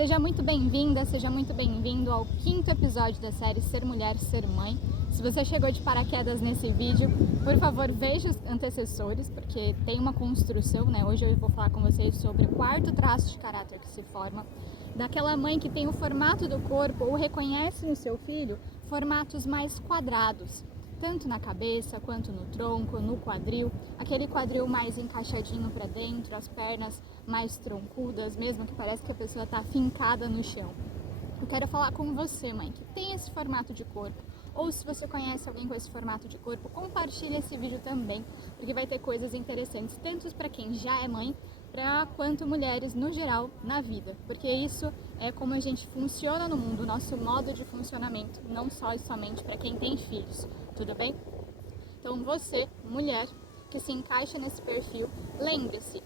Seja muito bem-vinda, seja muito bem-vindo ao 5º episódio da série Ser Mulher, Ser Mãe. Se você chegou de paraquedas nesse vídeo, por favor veja os antecessores, porque tem uma construção, né? Hoje eu vou falar com vocês sobre o 4º traço de caráter que se forma daquela mãe que tem o formato do corpo ou reconhece no seu filho formatos mais quadrados, tanto na cabeça quanto no tronco, no quadril, aquele quadril mais encaixadinho para dentro, as pernas mais troncudas, mesmo que parece que a pessoa está fincada no chão. Eu quero falar com você, mãe, que tem esse formato de corpo, ou se você conhece alguém com esse formato de corpo, compartilhe esse vídeo também, porque vai ter coisas interessantes, tanto para quem já é mãe, quanto mulheres no geral na vida, porque isso é como a gente funciona no mundo, o nosso modo de funcionamento, não só e somente para quem tem filhos, tudo bem? Então você, mulher, que se encaixa nesse perfil, lembre-se,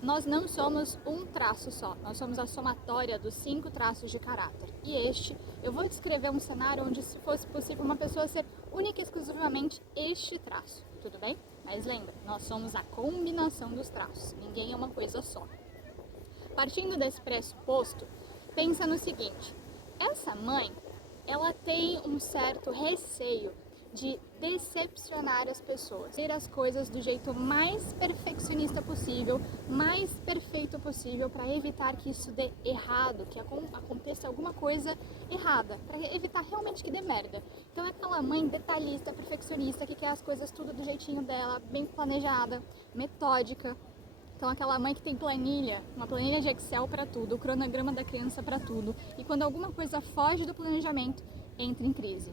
nós não somos um traço só, nós somos a somatória dos 5 traços de caráter. E eu vou descrever um cenário onde, se fosse possível, uma pessoa ser única e exclusivamente este traço, tudo bem? Mas lembra, nós somos a combinação dos traços, ninguém é uma coisa só. Partindo desse pressuposto, pensa no seguinte, essa mãe, ela tem um certo receio de decepcionar as pessoas, ter as coisas do jeito mais perfeccionista possível, mais perfeito possível, para evitar que isso dê errado, que aconteça alguma coisa errada, para evitar realmente que dê merda. Então é aquela mãe detalhista, perfeccionista, que quer as coisas tudo do jeitinho dela, bem planejada, metódica. Então aquela mãe que tem planilha, uma planilha de Excel para tudo, o cronograma da criança para tudo, e quando alguma coisa foge do planejamento, entra em crise.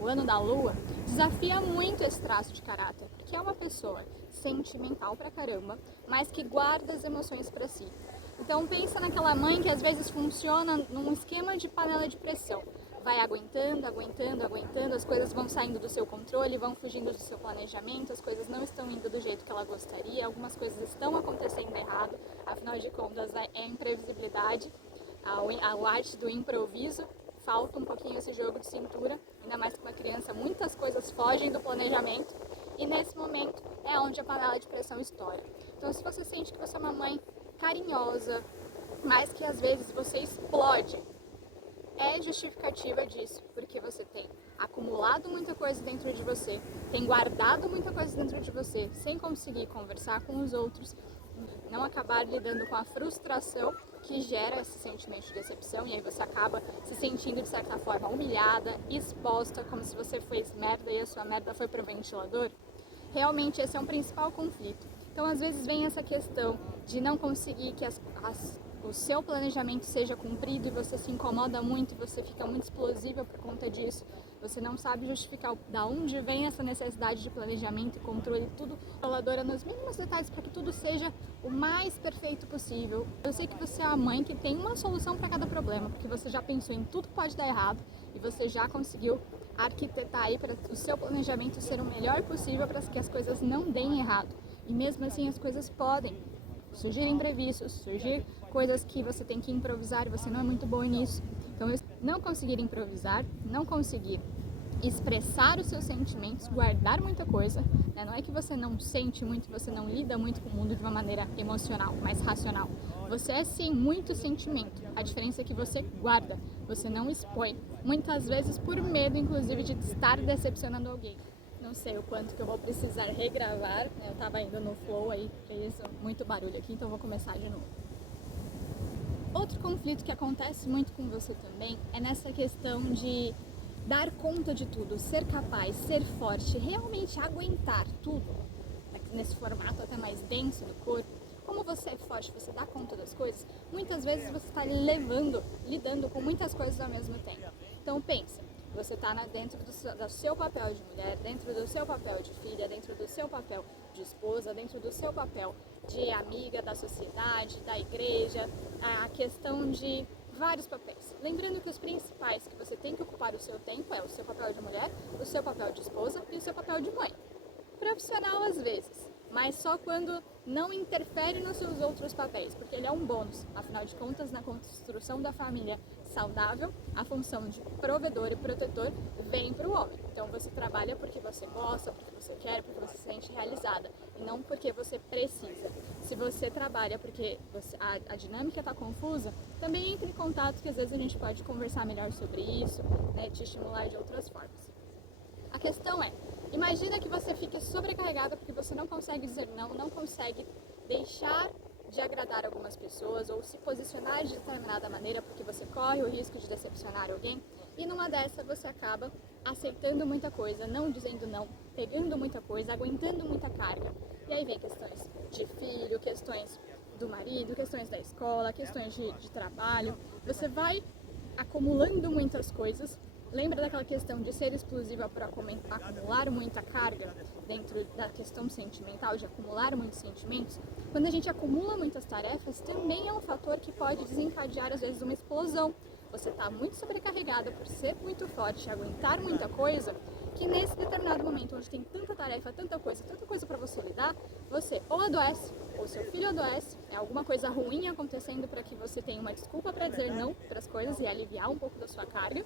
O ano da lua, desafia muito esse traço de caráter, porque é uma pessoa sentimental pra caramba, mas que guarda as emoções para si. Então pensa naquela mãe que às vezes funciona num esquema de panela de pressão. Vai aguentando, as coisas vão saindo do seu controle, vão fugindo do seu planejamento, as coisas não estão indo do jeito que ela gostaria, algumas coisas estão acontecendo errado, afinal de contas é imprevisibilidade, a arte do improviso, falta um pouquinho esse jogo de cintura, ainda mais com uma criança, muitas coisas fogem do planejamento e nesse momento é onde a panela de pressão estoura. Então se você sente que você é uma mãe carinhosa, mas que às vezes você explode, é justificativa disso, porque você tem acumulado muita coisa dentro de você, tem guardado muita coisa dentro de você, sem conseguir conversar com os outros, não acabar lidando com a frustração que gera esse sentimento de decepção, e aí você acaba se sentindo de certa forma humilhada, exposta, como se você fez merda e a sua merda foi pro ventilador. Realmente esse é um principal conflito. Então às vezes vem essa questão de não conseguir que o seu planejamento seja cumprido e você se incomoda muito, você fica muito explosiva por conta disso, você não sabe justificar da onde vem essa necessidade de planejamento e controle, tudo controladora nos mínimos detalhes para que tudo seja o mais perfeito possível. Eu sei que você é a mãe que tem uma solução para cada problema, porque você já pensou em tudo que pode dar errado e você já conseguiu arquitetar aí para o seu planejamento ser o melhor possível para que as coisas não deem errado. E mesmo assim as coisas podem surgir imprevistos, surgir coisas que você tem que improvisar e você não é muito boa nisso. Então, não conseguir improvisar, não conseguir expressar os seus sentimentos, guardar muita coisa, né? Não é que você não sente muito, você não lida muito com o mundo de uma maneira emocional, mais racional. Você é sim muito sentimento, a diferença é que você guarda, você não expõe, muitas vezes por medo, inclusive, de estar decepcionando alguém. Não sei o quanto que eu vou precisar regravar, né? Eu tava indo no flow aí, fez muito barulho aqui, então eu vou começar de novo. Outro conflito que acontece muito com você também é nessa questão de dar conta de tudo, ser capaz, ser forte, realmente aguentar tudo, nesse formato até mais denso do corpo. Como você é forte, você dá conta das coisas, muitas vezes você está lidando com muitas coisas ao mesmo tempo. Então pensa, você está dentro do seu papel de mulher, dentro do seu papel de filha, dentro do seu papel de esposa, dentro do seu papel de amiga da sociedade, da igreja, a questão de vários papéis. Lembrando que os principais que você tem que ocupar o seu tempo é o seu papel de mulher, o seu papel de esposa e o seu papel de mãe. Profissional às vezes, mas só quando não interfere nos seus outros papéis, porque ele é um bônus. Afinal de contas, na construção da família saudável, a função de provedor e protetor vem para o homem. Então você trabalha porque você gosta, porque você quer, porque você se sente realizada, e não porque você precisa. Se você trabalha porque a dinâmica está confusa, também entre em contato, que às vezes a gente pode conversar melhor sobre isso, né, te estimular de outras formas. A questão é, imagina que você fique sobrecarregada porque você não consegue dizer não, não consegue deixar de agradar algumas pessoas ou se posicionar de determinada maneira porque você corre o risco de decepcionar alguém, e numa dessa você acaba aceitando muita coisa, não dizendo não, pegando muita coisa, aguentando muita carga. E aí vem questões de filho, questões do marido, questões da escola, questões de trabalho. Você vai acumulando muitas coisas. Lembra daquela questão de ser explosiva por acumular muita carga dentro da questão sentimental, de acumular muitos sentimentos? Quando a gente acumula muitas tarefas, também é um fator que pode desencadear, às vezes, uma explosão. Você está muito sobrecarregada por ser muito forte, aguentar muita coisa, que nesse determinado momento, onde tem tanta tarefa, tanta coisa para você lidar, você ou adoece, ou seu filho adoece, é alguma coisa ruim acontecendo para que você tenha uma desculpa para dizer não para as coisas e aliviar um pouco da sua carga.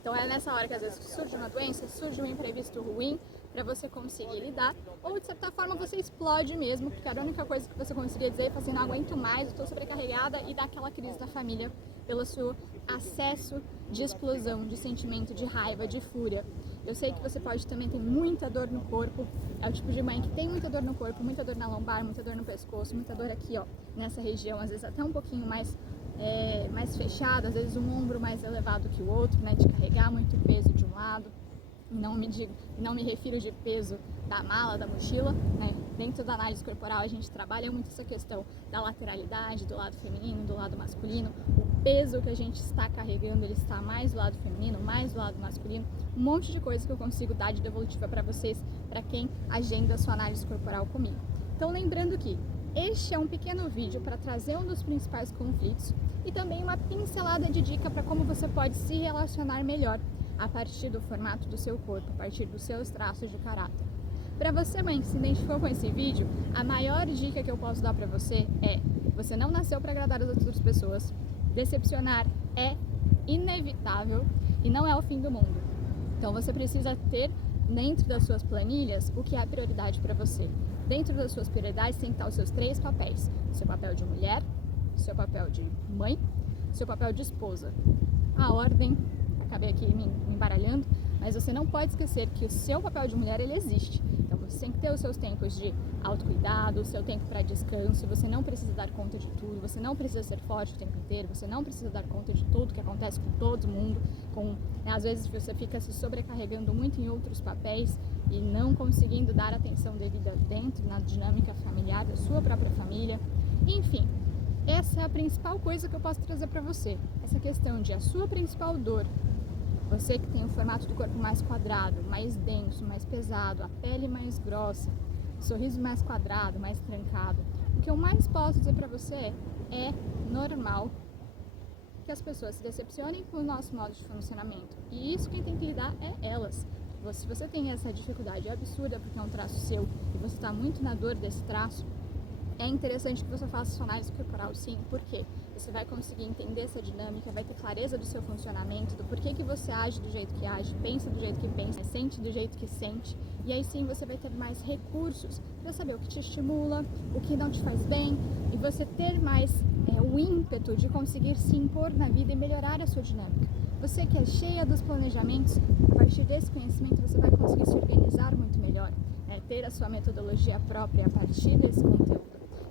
Então é nessa hora que às vezes surge uma doença, surge um imprevisto ruim para você conseguir lidar, ou de certa forma você explode mesmo, porque era a única coisa que você conseguia dizer, assim, não aguento mais, estou sobrecarregada, e dá aquela crise da família pelo seu acesso de explosão, de sentimento, de raiva, de fúria. Eu sei que você pode também ter muita dor no corpo, é o tipo de mãe que tem muita dor no corpo, muita dor na lombar, muita dor no pescoço, muita dor aqui, ó, nessa região, às vezes até um pouquinho mais fechado, às vezes um ombro mais elevado que o outro, né, de carregar muito peso de um lado. E não me refiro de peso da mala, da mochila, né? Dentro da análise corporal a gente trabalha muito essa questão da lateralidade, do lado feminino, do lado masculino. O peso que a gente está carregando, ele está mais do lado feminino, mais do lado masculino. Um monte de coisa que eu consigo dar de devolutiva para vocês, para quem agenda a sua análise corporal comigo. Então lembrando que este é um pequeno vídeo para trazer um dos principais conflitos e também uma pincelada de dica para como você pode se relacionar melhor a partir do formato do seu corpo, a partir dos seus traços de caráter. Para você, mãe, que se identificou com esse vídeo, a maior dica que eu posso dar para você é: você não nasceu para agradar as outras pessoas, decepcionar é inevitável e não é o fim do mundo. Então você precisa ter dentro das suas planilhas o que é a prioridade para você. Dentro das suas prioridades tem que estar os seus 3 papéis: seu papel de mulher, seu papel de mãe, seu papel de esposa. A ordem, acabei aqui me embaralhando, mas você não pode esquecer que o seu papel de mulher, ele existe. Então você tem que ter os seus tempos de autocuidado, o seu tempo para descanso. Você não precisa dar conta de tudo, você não precisa ser forte o tempo inteiro, você não precisa dar conta de tudo que acontece com todo mundo. Né, às vezes você fica se sobrecarregando muito em outros papéis e não conseguindo dar atenção devida dentro na dinâmica familiar da sua própria família. Enfim, essa é a principal coisa que eu posso trazer para você. Essa questão de a sua principal dor, você que tem o formato do corpo mais quadrado, mais denso, mais pesado, a pele mais grossa, o sorriso mais quadrado, mais trancado, o que eu mais posso dizer para você é normal que as pessoas se decepcionem com o nosso modo de funcionamento. E isso quem tem que lidar é elas. Se você tem essa dificuldade absurda porque é um traço seu e você está muito na dor desse traço, é interessante que você faça sua análise corporal, sim, porque você vai conseguir entender essa dinâmica, vai ter clareza do seu funcionamento, do porquê que você age do jeito que age, pensa do jeito que pensa, sente do jeito que sente, e aí sim você vai ter mais recursos para saber o que te estimula, o que não te faz bem, e você ter mais o ímpeto de conseguir se impor na vida e melhorar a sua dinâmica. Você que é cheia dos planejamentos, a partir desse conhecimento você vai conseguir se organizar muito melhor, né? Ter a sua metodologia própria a partir desse conteúdo.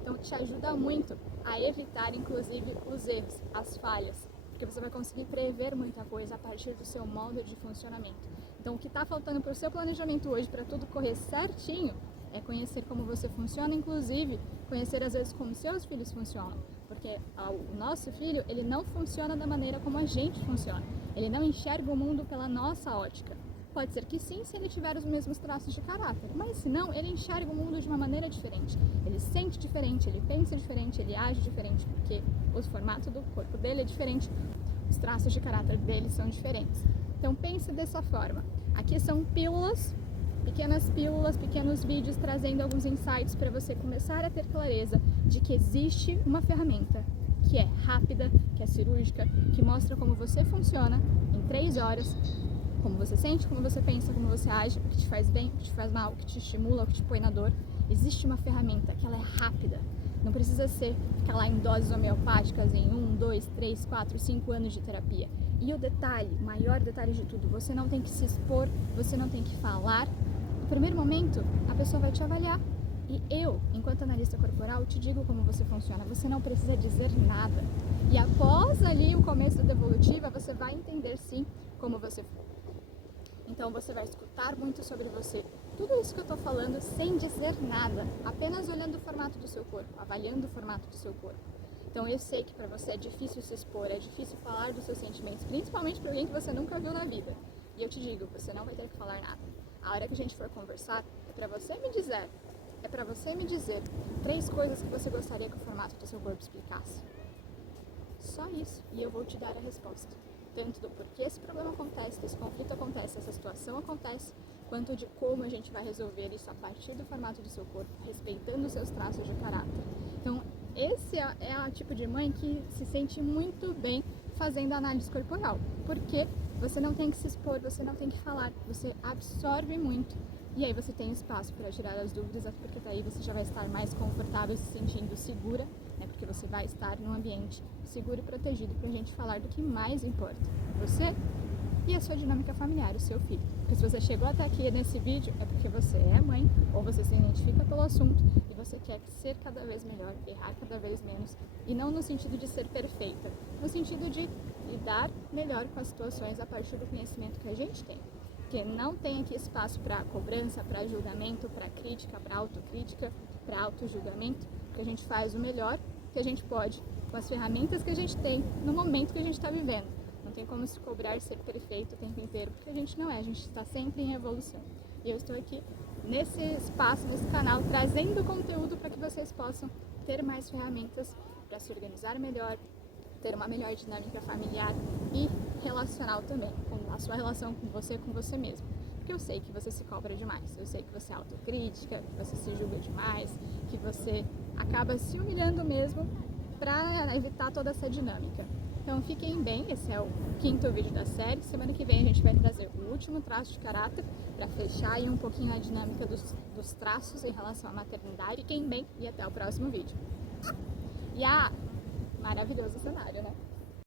Então te ajuda muito a evitar, inclusive, os erros, as falhas, porque você vai conseguir prever muita coisa a partir do seu modo de funcionamento. Então o que está faltando para o seu planejamento hoje, para tudo correr certinho, é conhecer como você funciona, inclusive conhecer às vezes como seus filhos funcionam, porque o nosso filho, ele não funciona da maneira como a gente funciona, ele não enxerga o mundo pela nossa ótica. Pode ser que sim, se ele tiver os mesmos traços de caráter, mas se não, ele enxerga o mundo de uma maneira diferente, ele sente diferente, ele pensa diferente, ele age diferente, porque o formato do corpo dele é diferente, os traços de caráter dele são diferentes. Então pense dessa forma. Aqui são pílulas, pequenos vídeos trazendo alguns insights para você começar a ter clareza de que existe uma ferramenta que é rápida, que é cirúrgica, que mostra como você funciona em 3 horas, como você sente, como você pensa, como você age, o que te faz bem, o que te faz mal, o que te estimula, o que te põe na dor. Existe uma ferramenta que ela é rápida, Não precisa ficar lá em doses homeopáticas em 1, 2, 3, 4, 5 anos de terapia. E o detalhe, o maior detalhe de tudo, você não tem que se expor, você não tem que falar. No primeiro momento, a pessoa vai te avaliar. E eu, enquanto analista corporal, te digo como você funciona. Você não precisa dizer nada. E após ali o começo da devolutiva, você vai entender sim como você for. Então você vai escutar muito sobre você. Tudo isso que eu tô falando sem dizer nada, apenas olhando o formato do seu corpo, avaliando o formato do seu corpo. Então eu sei que para você é difícil se expor, é difícil falar dos seus sentimentos, principalmente para alguém que você nunca viu na vida. E eu te digo, você não vai ter que falar nada. A hora que a gente for conversar, é para você me dizer 3 coisas que você gostaria que o formato do seu corpo explicasse. Só isso, e eu vou te dar a resposta. Tanto do porquê esse problema acontece, esse conflito acontece, essa situação acontece, quanto de como a gente vai resolver isso a partir do formato do seu corpo, respeitando os seus traços de caráter. Então, esse é o tipo de mãe que se sente muito bem fazendo análise corporal, porque você não tem que se expor, você não tem que falar, você absorve muito e aí você tem espaço para tirar as dúvidas, até porque daí você já vai estar mais confortável, se sentindo segura, né? Porque você vai estar num ambiente seguro e protegido para a gente falar do que mais importa, você e a sua dinâmica familiar, o seu filho. Porque se você chegou até aqui nesse vídeo, é porque você é mãe, ou você se identifica pelo assunto, e você quer ser cada vez melhor, errar cada vez menos, e não no sentido de ser perfeita, no sentido de lidar melhor com as situações a partir do conhecimento que a gente tem. Porque não tem aqui espaço para cobrança, para julgamento, para crítica, para autocrítica, para autojulgamento, porque a gente faz o melhor que a gente pode com as ferramentas que a gente tem no momento que a gente está vivendo. Não tem como se cobrar ser perfeito o tempo inteiro, porque a gente não é, a gente está sempre em evolução. E eu estou aqui nesse espaço, nesse canal, trazendo conteúdo para que vocês possam ter mais ferramentas para se organizar melhor, ter uma melhor dinâmica familiar e relacional também, com a sua relação com você mesmo. Porque eu sei que você se cobra demais, eu sei que você é autocrítica, que você se julga demais, que você acaba se humilhando mesmo para evitar toda essa dinâmica. Então fiquem bem, esse é o 5º vídeo da série. Semana que vem a gente vai trazer o último traço de caráter para fechar aí um pouquinho a dinâmica dos traços em relação à maternidade. Fiquem bem e até o próximo vídeo. E maravilhoso cenário, né?